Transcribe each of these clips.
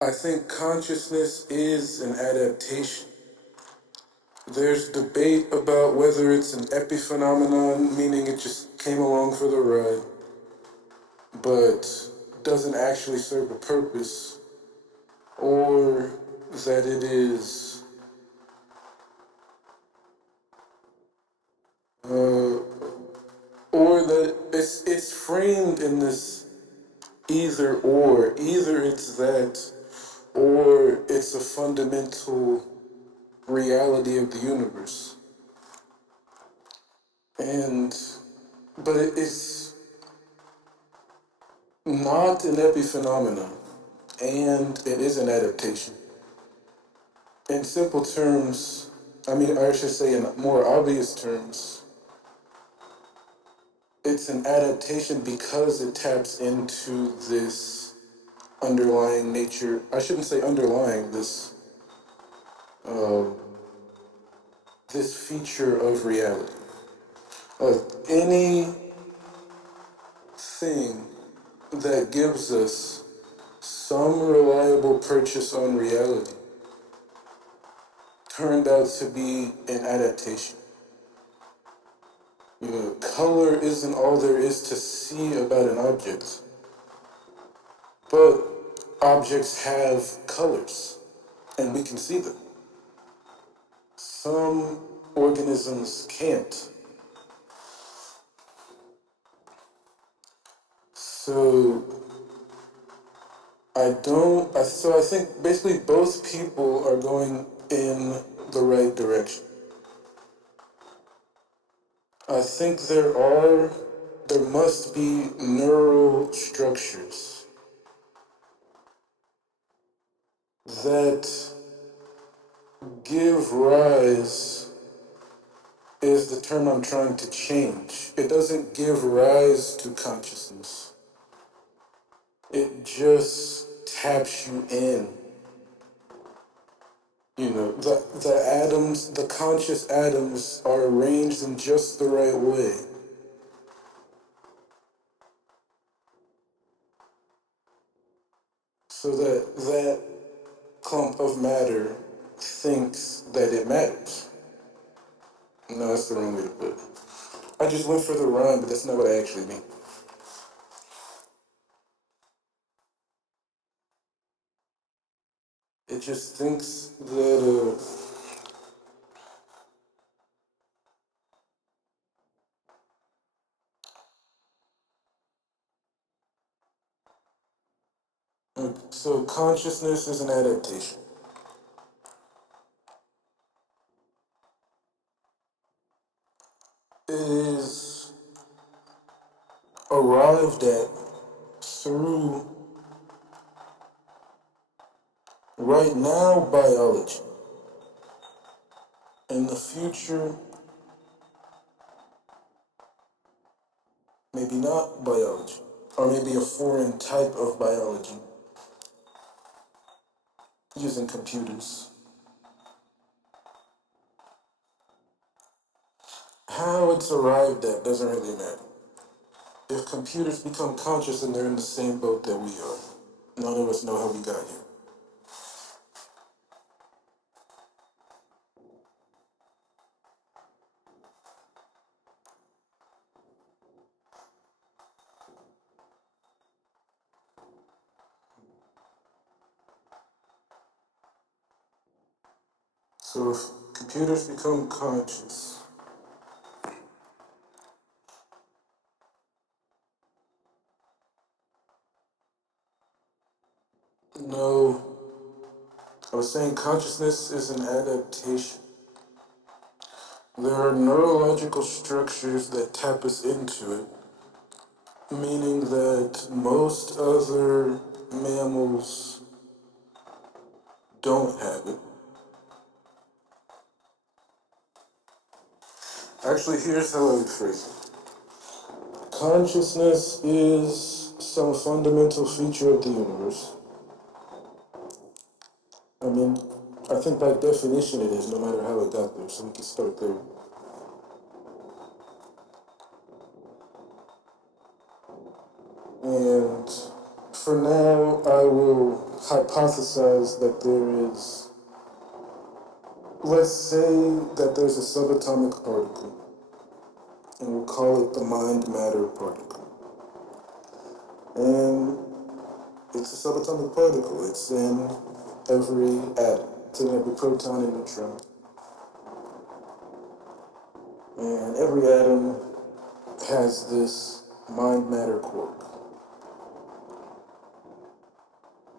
I think consciousness is an adaptation. There's debate about whether it's an epiphenomenon, meaning it just came along for the ride, but doesn't actually serve a purpose, or that it is uh, or that it's framed in this either or. Either it's that, or it's a fundamental reality of the universe. And but it's not an epiphenomenon, and it is an adaptation. In simple terms, I mean, I should say in more obvious terms, it's an adaptation because it taps into this underlying nature. I shouldn't say underlying, uh, this feature of reality. Anything that gives us some reliable purchase on reality turned out to be an adaptation. You know, color isn't all there is to see about an object, but objects have colors, and we can see them. Some organisms can't. So so I think basically both people are going in the right direction. I think there must be neural structures that give rise, is the term I'm trying to change. It doesn't give rise to consciousness. It just taps you in. You know, the atoms, the conscious atoms are arranged in just the right way. So that clump of matter thinks that it matters. No, that's the wrong way to put it. I just went for the rhyme, but that's not what I actually mean. It just thinks that so consciousness is an adaptation. It is arrived at through right now biology. In the future, maybe not biology, or maybe a foreign type of biology using computers. How it's arrived at doesn't really matter. If computers become conscious, then they're in the same boat that we are. None of us know how we got here. So if computers become conscious, no, I was saying consciousness is an adaptation. There are neurological structures that tap us into it, meaning that most other mammals don't have it. Actually, here's how I would phrase it. Consciousness is some fundamental feature of the universe. I mean, I think by definition it is, no matter how it got there, so we can start there. And for now, I will hypothesize that there is, let's say that there's a subatomic particle, and we'll call it the mind-matter particle. And it's a subatomic particle. It's in every atom. It's in every proton and neutron. And every atom has this mind-matter quark.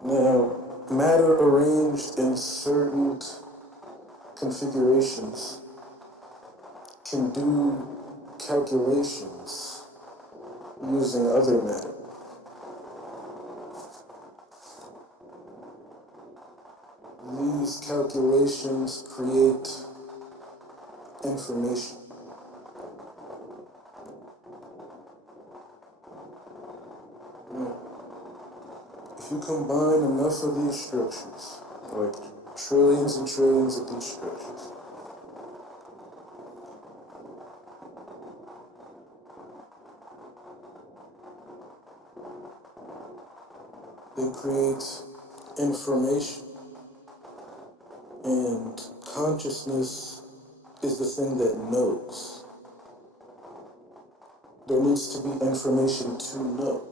Now, matter arranged in certain configurations can do calculations using other matter. These calculations create information. If you combine enough of these structures, like trillions and trillions of these structures, they create information. And consciousness is the thing that knows. There needs to be information to know.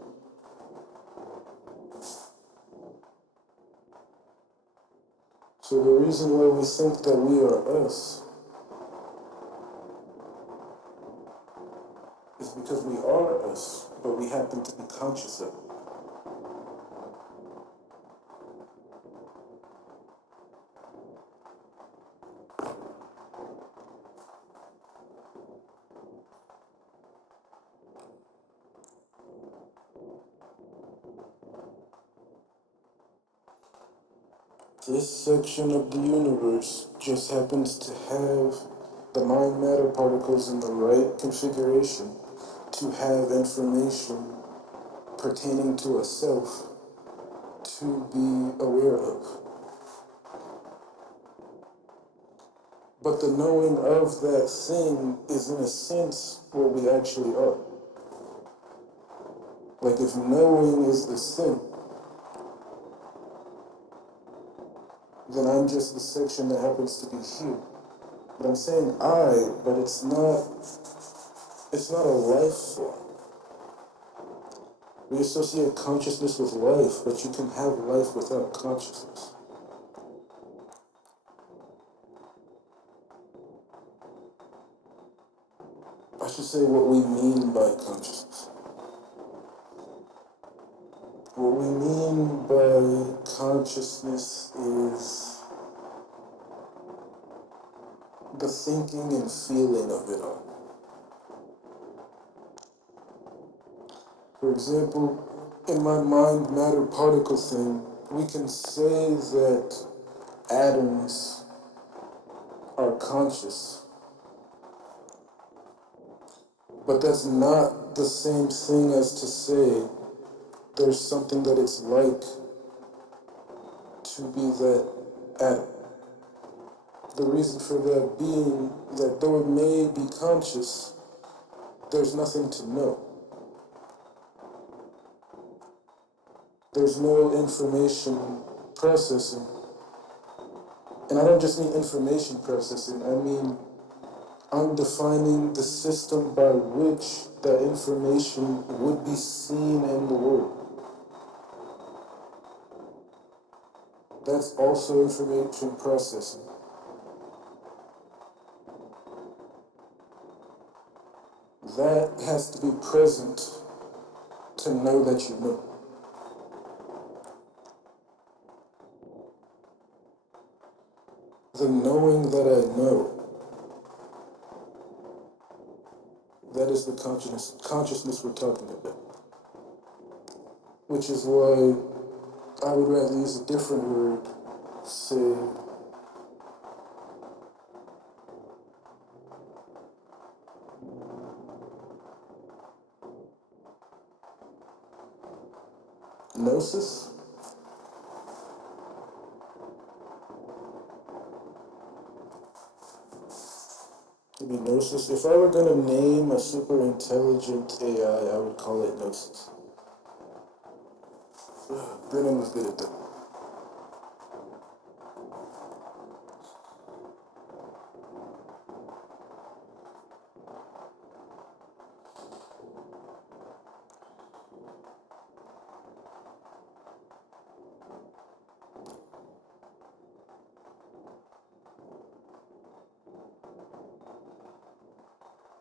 So the reason why we think that we are us is because we are us, but we happen to be conscious of it. This section of the universe just happens to have the mind-matter particles in the right configuration to have information pertaining to a self to be aware of. But the knowing of that thing is, in a sense, what we actually are. Like, if knowing is this thing, then I'm just the section that happens to be here. But I'm saying I, but it's not a life form. We associate consciousness with life, but you can have life without consciousness. I should say what we mean by consciousness. What we mean by consciousness is the thinking and feeling of it all. For example, in my mind-matter particle thing, we can say that atoms are conscious. But that's not the same thing as to say there's something that it's like to be that atom. The reason for that being that though it may be conscious, there's nothing to know. There's no information processing. And I don't just mean information processing, I mean I'm defining the system by which that information would be seen in the world. That's also information processing. That has to be present to know that you know. The knowing that I know, that is the consciousness we're talking about. Which is why I would rather use a different word, say, Gnosis. Maybe Gnosis. If I were going to name a super intelligent AI, I would call it Gnosis. Brennan was good at that.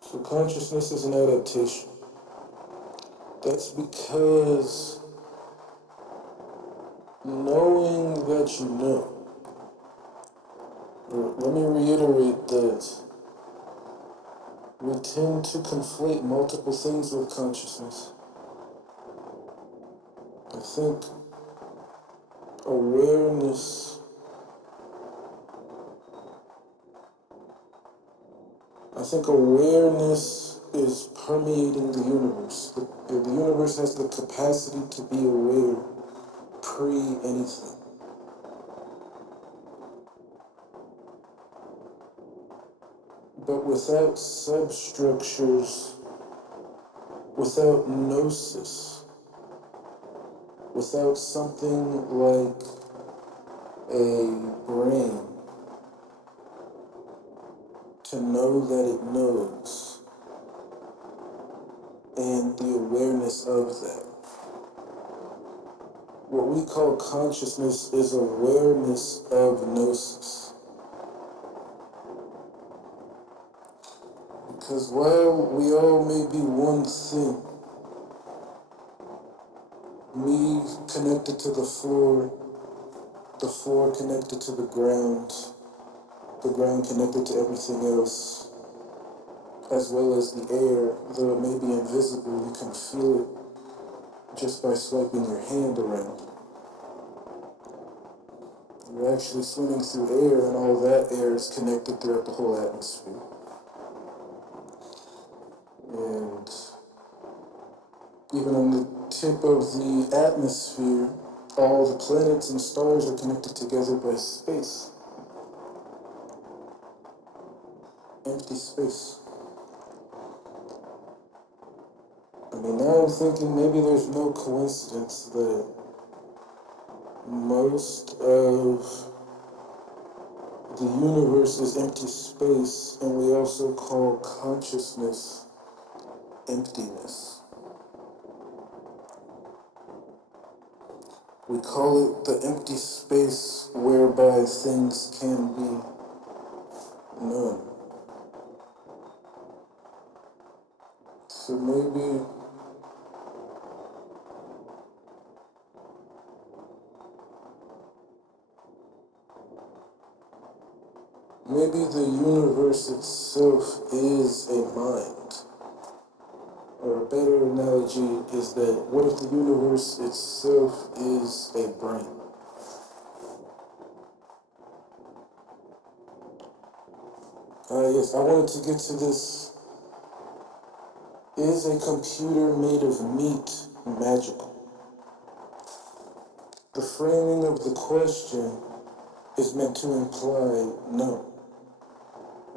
So consciousness is an adaptation. That's because knowing that you know, let me reiterate that we tend to conflate multiple things with consciousness. I think awareness, is permeating the universe. The universe has the capacity to be aware pre-anything. But without substructures, without gnosis, without something like a brain to know that it knows, and the awareness of that. What we call consciousness is awareness of gnosis. Because while we all may be one thing, me connected to the floor connected to the ground connected to everything else, as well as the air, though it may be invisible, you can feel it just by swiping your hand around. You're actually swimming through air, and all that air is connected throughout the whole atmosphere. And even on the tip of the atmosphere, all the planets and stars are connected together by space. Empty space. I mean, now I'm thinking maybe there's no coincidence that most of the universe is empty space, and we also call consciousness emptiness. We call it the empty space whereby things can be known. So maybe the universe itself is a mind. Or a better analogy is that what if the universe itself is a brain? Yes, I wanted to get to this. Is a computer made of meat magical? The framing of the question is meant to imply no,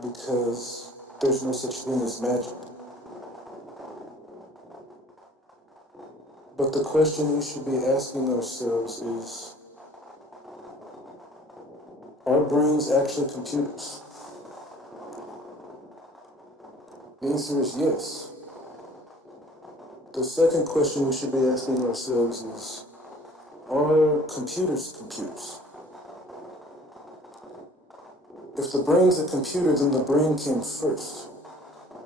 because there's no such thing as magic. But the question we should be asking ourselves is, are brains actually computers? The answer is yes. The second question we should be asking ourselves is, are computers computers? If the brain's a computer, then the brain came first.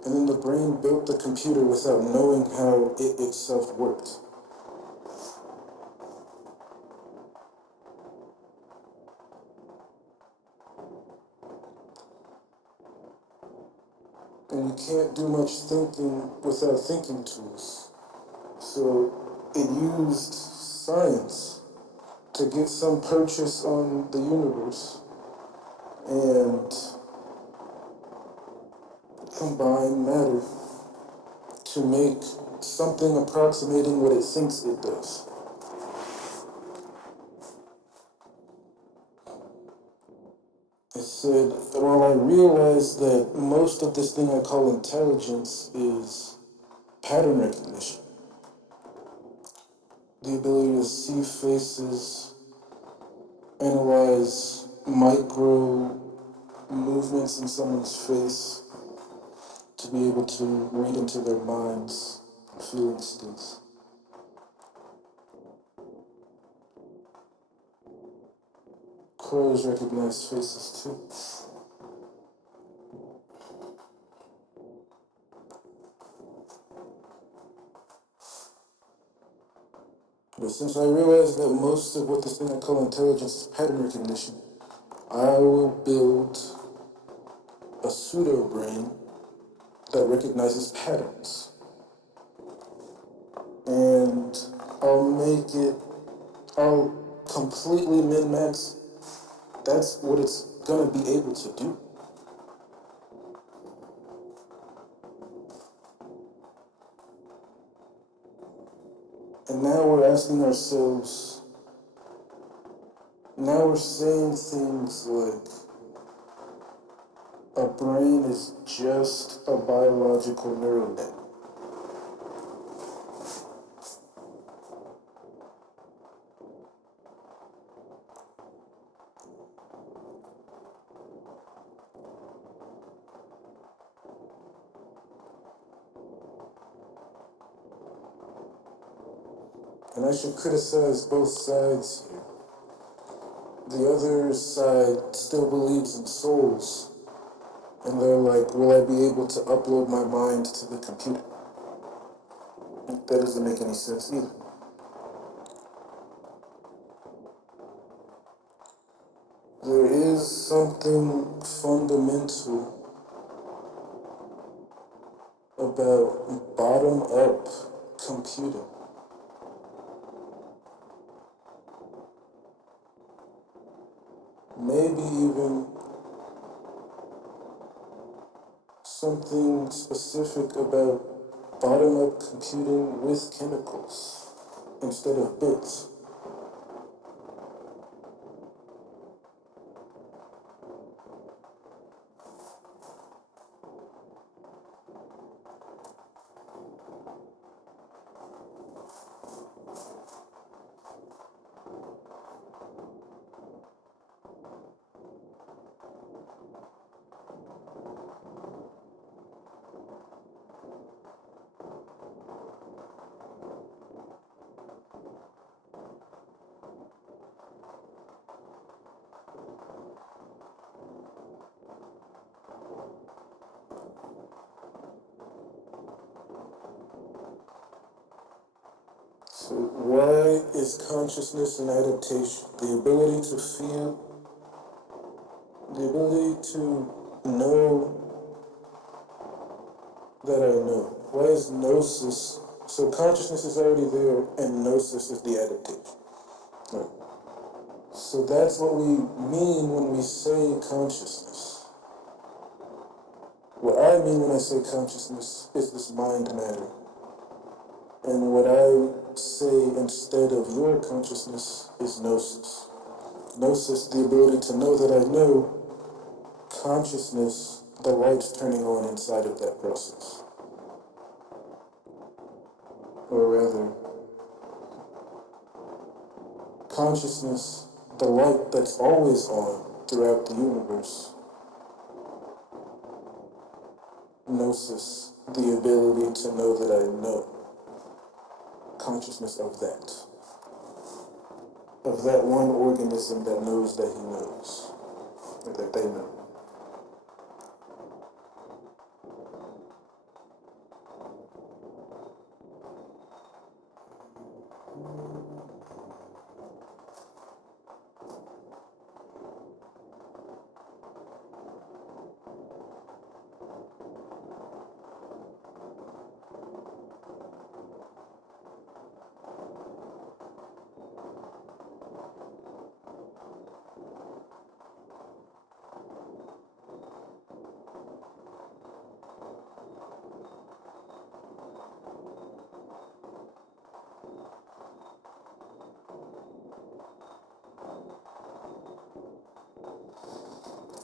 And then the brain built the computer without knowing how it itself worked. And you can't do much thinking without thinking tools. So it used science to get some purchase on the universe and combine matter to make something approximating what it thinks it does. It said, well, I realized that most of this thing I call intelligence is pattern recognition. The ability to see faces, analyze micro movements in someone's face, to be able to read into their minds and feeling states. Crows recognize faces too. since I realize that most of what this thing I call intelligence is pattern recognition, I will build a pseudo brain that recognizes patterns. And I'll completely min-max. That's what it's gonna be able to do. And now we're asking ourselves, now we're saying things like, a brain is just a biological neural net. And I should criticize both sides here. The other side still believes in souls. And they're like, will I be able to upload my mind to the computer? That doesn't make any sense either. There is something fundamental about bottom-up computing. Maybe even something specific about bottom-up computing with chemicals instead of bits. So why is consciousness an adaptation? The ability to feel, the ability to know that I know. Why is Gnosis? So consciousness is already there, and Gnosis is the adaptation. Right. So that's what we mean when we say consciousness. What I mean when I say consciousness is this mind matter. And what I say instead of your consciousness is Gnosis. Gnosis, the ability to know that I know. Consciousness, the lights turning on inside of that process. Or rather, consciousness, the light that's always on throughout the universe. Gnosis, the ability to know that I know. Consciousness of that one organism that knows that he knows, or that they know.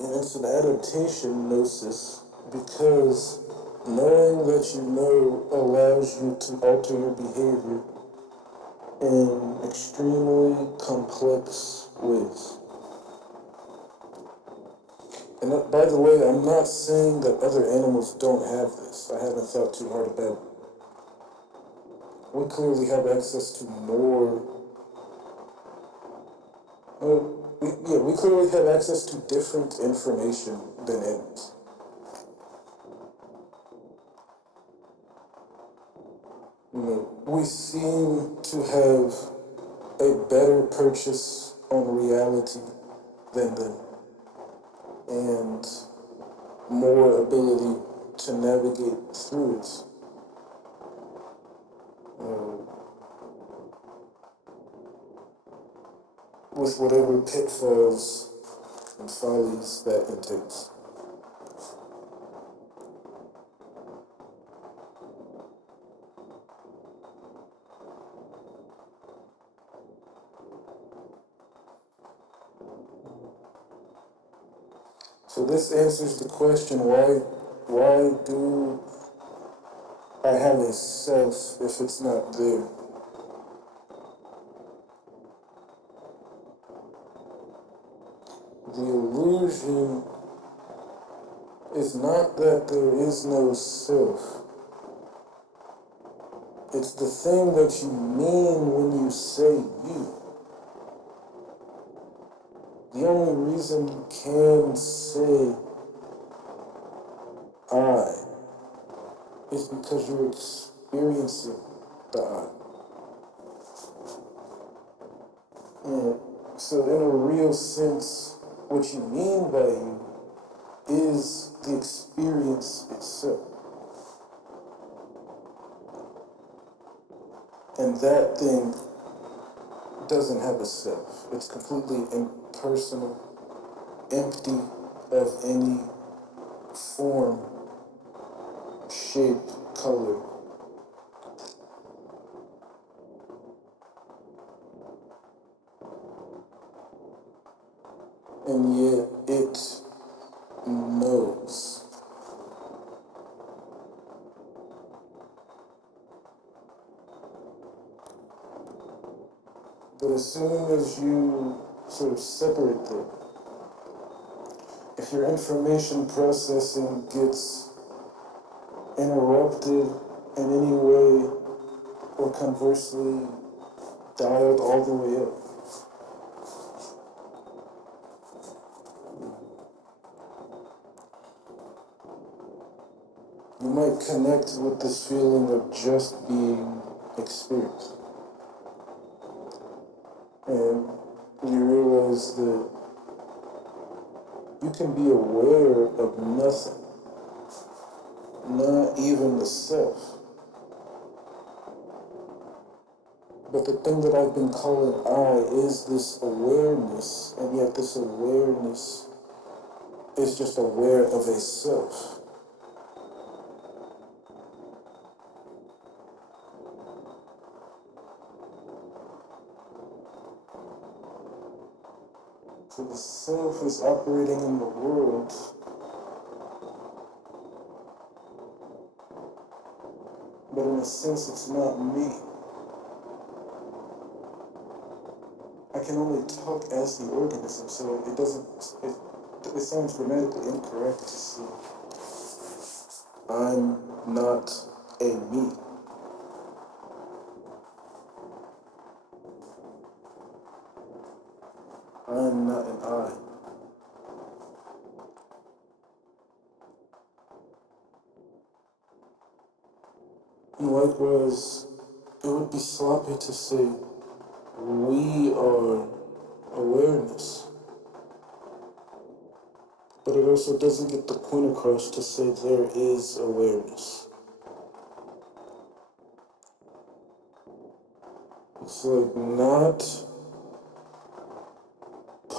And it's an adaptation, Gnosis, because knowing that you know allows you to alter your behavior in extremely complex ways. And by the way, I'm not saying that other animals don't have this. I haven't thought too hard about it. We clearly have access to more. We clearly have access to different information than animals. We seem to have a better purchase on reality than them, and more ability to navigate through it. With whatever pitfalls and follies that entails. So this answers the question, why do I have a self if it's not there? The illusion is not that there is no self. It's the thing that you mean when you say you. The only reason you can say I is because you're experiencing the I. And so in a real sense, what you mean by you is the experience itself. And that thing doesn't have a self. It's completely impersonal, empty of any form, shape, color. And yet it knows. But as soon as you sort of separate them, if your information processing gets interrupted in any way, or conversely dialed all the way up, you might connect with this feeling of just being experienced. And you realize that you can be aware of nothing, not even the self. But the thing that I've been calling I is this awareness, and yet this awareness is just aware of a self. So the self is operating in the world, but in a sense it's not me. I can only talk as the organism, so it sounds grammatically incorrect to say I'm not a me. I'm not an I. And likewise, it would be sloppy to say we are awareness. But it also doesn't get the point across to say there is awareness. It's like not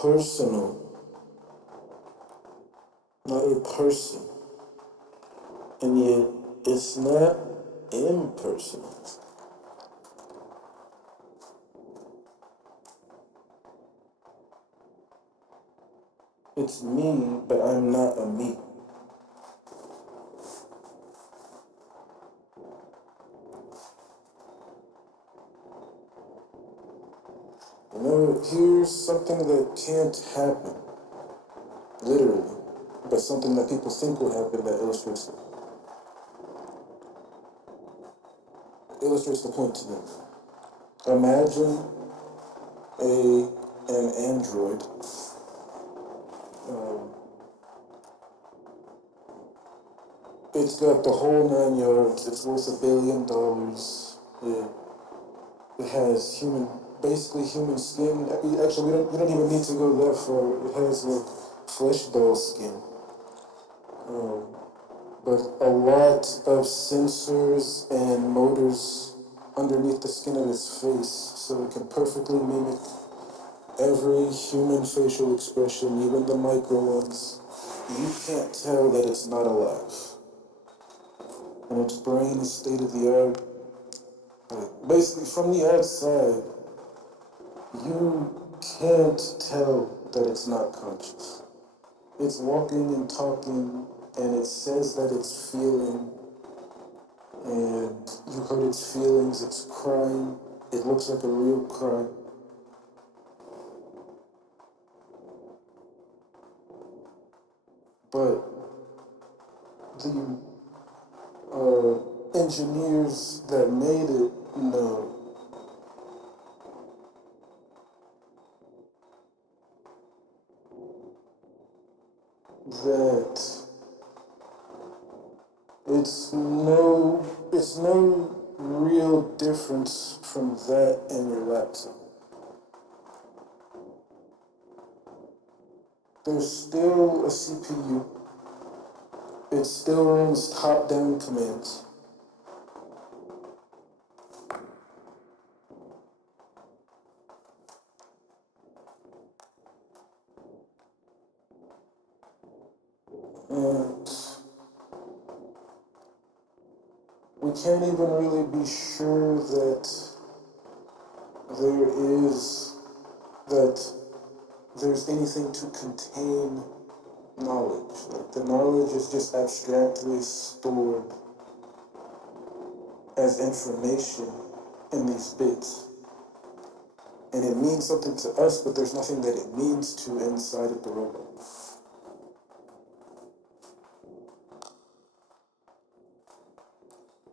personal, not a person, and yet it's not impersonal. It's me, but I'm not a me. You know, here's something that can't happen, literally, but something that people think will happen that illustrates the point to them. Imagine an android it's got the whole 9 yards. It's worth $1 billion. It has human basically human skin. Actually, we don't even need to go that far. It has like flesh doll skin. But a lot of sensors and motors underneath the skin of its face, so it can perfectly mimic every human facial expression, even the micro ones. You can't tell that it's not alive. And its brain is state of the art. But basically, from the outside, you can't tell that it's not conscious. It's walking and talking, and it says that it's feeling, and you heard its feelings, it's crying. It looks like a real cry. But the engineers that made it know that it's no real difference from that and your laptop. There's still a CPU. It still runs top-down commands. And we can't even really be sure that there's anything to contain knowledge. Like the knowledge is just abstractly stored as information in these bits. And it means something to us, but there's nothing that it means to inside of the robot.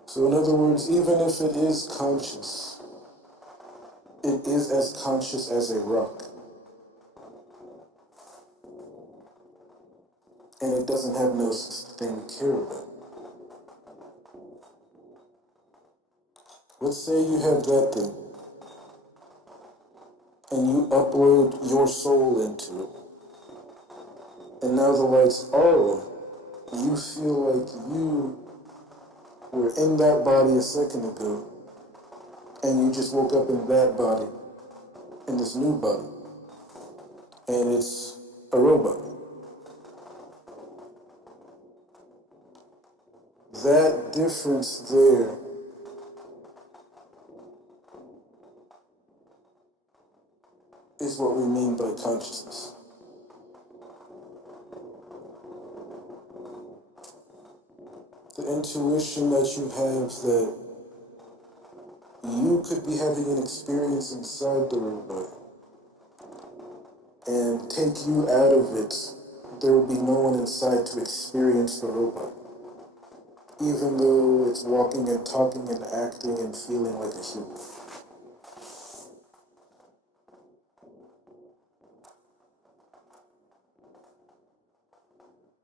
So in other words, even if it is conscious, it is as conscious as a rock. And it doesn't have Gnosis, the thing we care about. Let's say you have that thing, and you upload your soul into it. And now the lights are on. You feel like you were in that body a second ago, and you just woke up in that body, in this new body. And it's a robot. That difference there is what we mean by consciousness. The intuition that you have that you could be having an experience inside the robot and take you out of it, there will be no one inside to experience the robot. Even though it's walking and talking and acting and feeling like a human.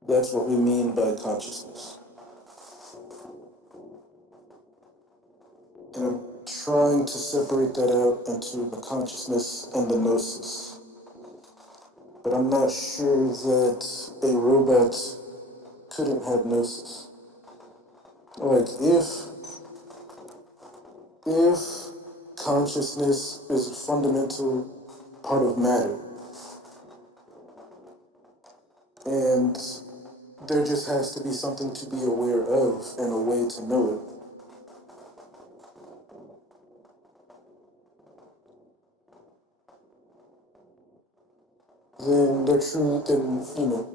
That's what we mean by consciousness. And I'm trying to separate that out into the consciousness and the Gnosis. But I'm not sure that a robot couldn't have Gnosis. Like, if consciousness is a fundamental part of matter, and there just has to be something to be aware of and a way to know it, then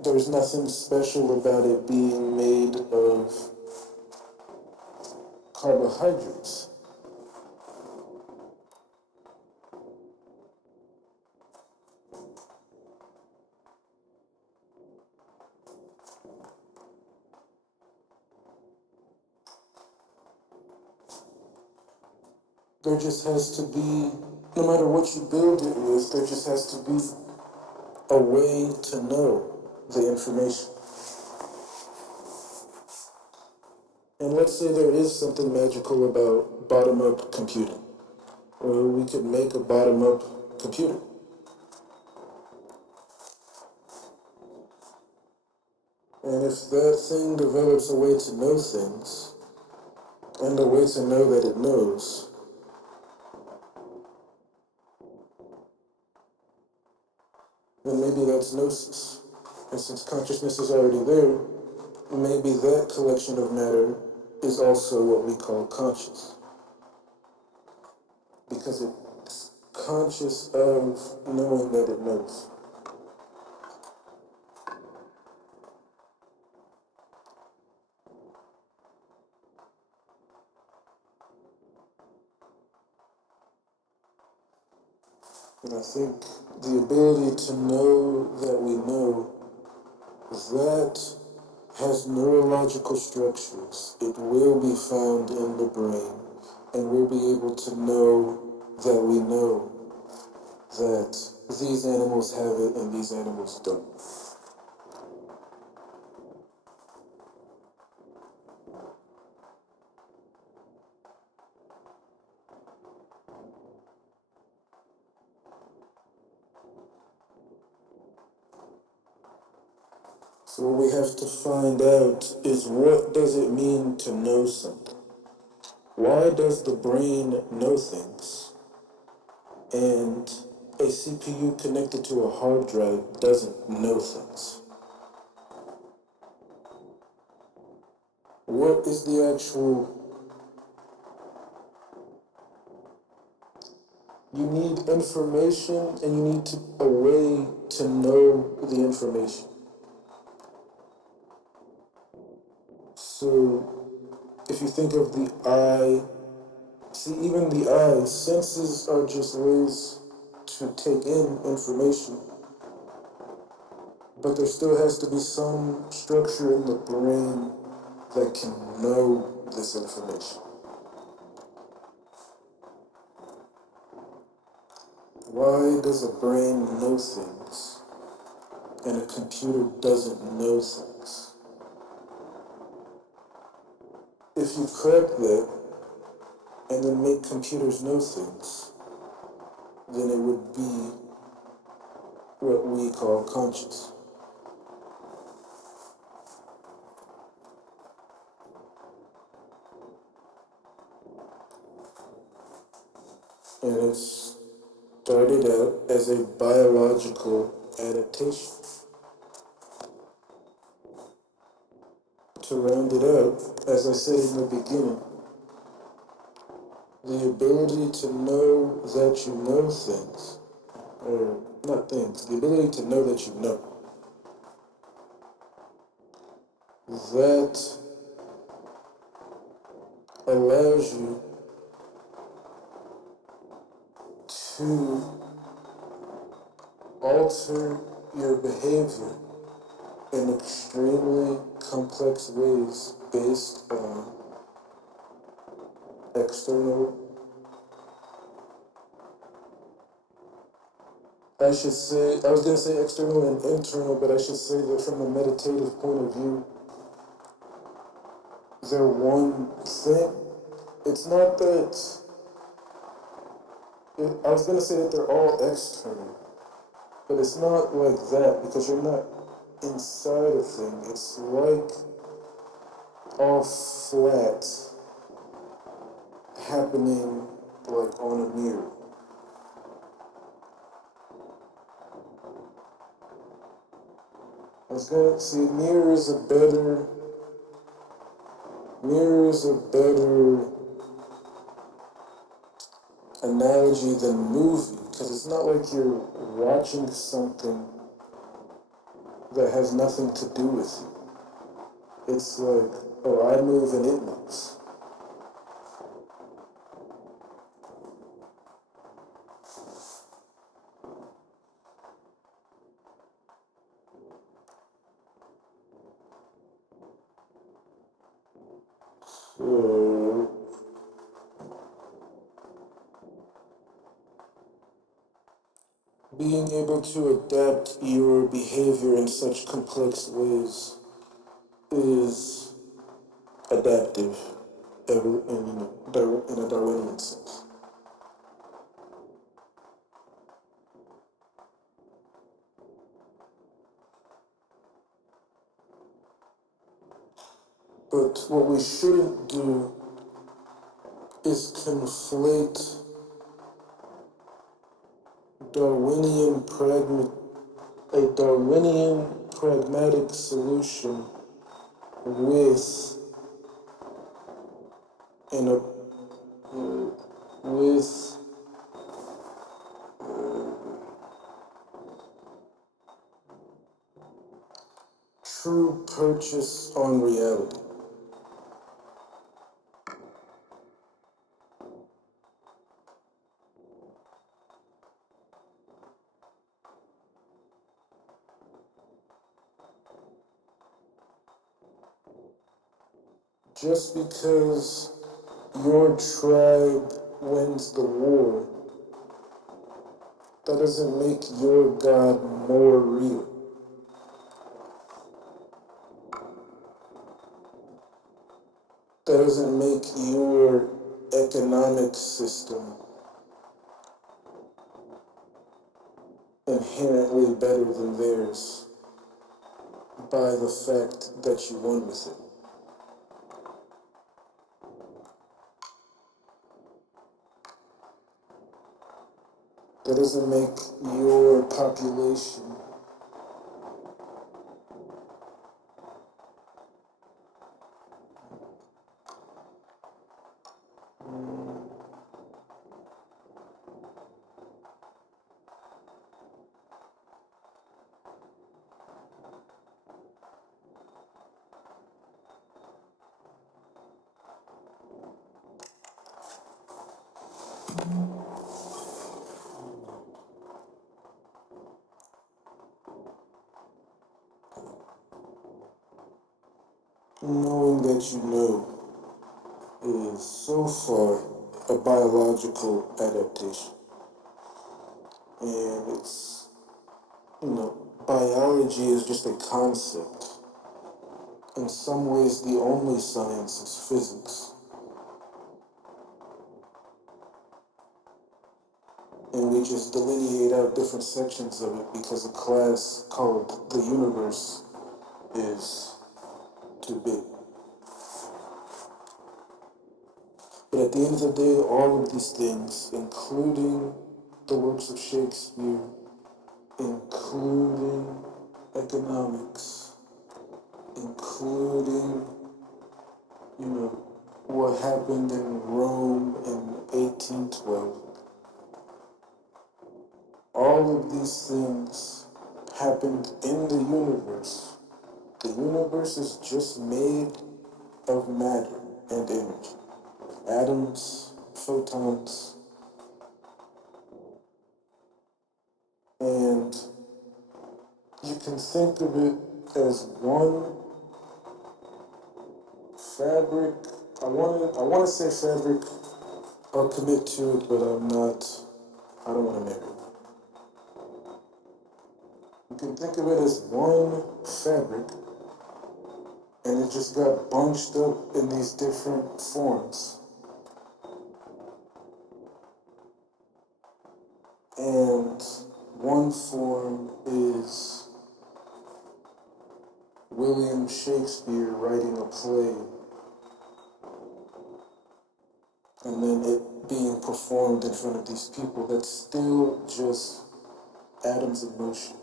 there's nothing special about it being made of carbohydrates. There just has to be, no matter what you build it with, there just has to be a way to know the information. And let's say there is something magical about bottom-up computing. Well, we could make a bottom-up computer. And if that thing develops a way to know things, and a way to know that it knows, then maybe that's Gnosis. And since consciousness is already there, maybe that collection of matter is also what we call conscious. Because it's conscious of knowing that it knows. And I think the ability to know that we know, that has neurological structures. It will be found in the brain, and we'll be able to know that we know that these animals have it and these animals don't. So what we have to find out is, what does it mean to know something? Why does the brain know things and a CPU connected to a hard drive doesn't know things? What is the actual... You need information, and you need a way to know the information. So if you think of the eye, see, even the eye, senses are just ways to take in information. But there still has to be some structure in the brain that can know this information. Why does a brain know things and a computer doesn't know things? If you crack that and then make computers know things, then it would be what we call conscious. And it started out as a biological adaptation. To round it out, as I said in the beginning, the ability to know that you know things, or not things, the ability to know that you know, that allows you to alter your behavior in extremely complex ways based on external, I should say, I was going to say external and internal, but I should say that from a meditative point of view, they're one thing. It's not that, I was going to say that they're all external, but it's not like that, because you're not inside a thing. It's like all flat, happening like on a mirror. I was gonna say mirror is a better analogy than movie, because it's not like you're watching something that has nothing to do with you. It's like, oh, I move and it moves. So, being able to adapt your behavior in such complex ways is adaptive in a Darwinian sense. But what we shouldn't do is conflate Darwinian a Darwinian pragmatic solution with an with true purchase on reality. Just because your tribe wins the war, that doesn't make your God more real. That doesn't make your economic system inherently better than theirs by the fact that you won with it. That doesn't make your population knowing that you know is so far a biological adaptation. And biology is just a concept. In some ways, the only science is physics. And we just delineate out different sections of it because a class called the universe is too big. But at the end of the day, all of these things, including the works of Shakespeare, including economics, including, what happened in Rome in 1812, all of these things happened in the universe. The universe is just made of matter and energy. Atoms, photons, and you can think of it as one fabric. I want to say fabric. I'll commit to it, but I don't want to marry it. You can think of it as one fabric, and it just got bunched up in these different forms. And one form is William Shakespeare writing a play, and then it being performed in front of these people. That's still just atoms in motion.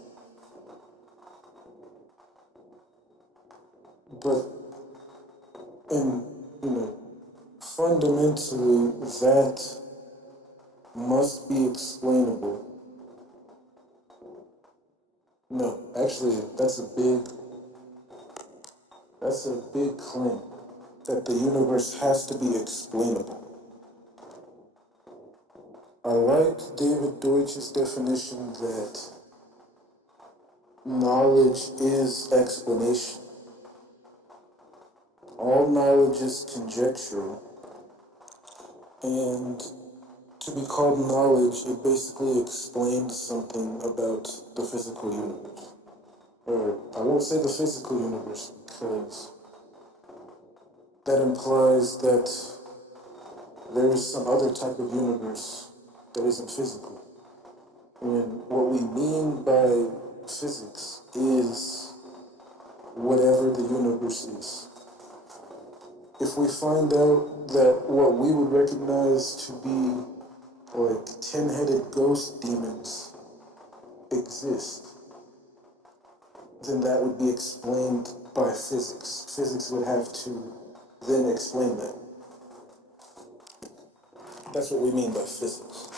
But, and, fundamentally, that must be explainable. No, actually, that's a big claim, that the universe has to be explainable. I like David Deutsch's definition that knowledge is explanation. All knowledge is conjectural, and to be called knowledge, it basically explains something about the physical universe. Or, I won't say the physical universe, because that implies that there is some other type of universe that isn't physical. When what we mean by physics is whatever the universe is. If we find out that what we would recognize to be like 10-headed ghost demons exist, then that would be explained by physics. Physics would have to then explain that. That's what we mean by physics.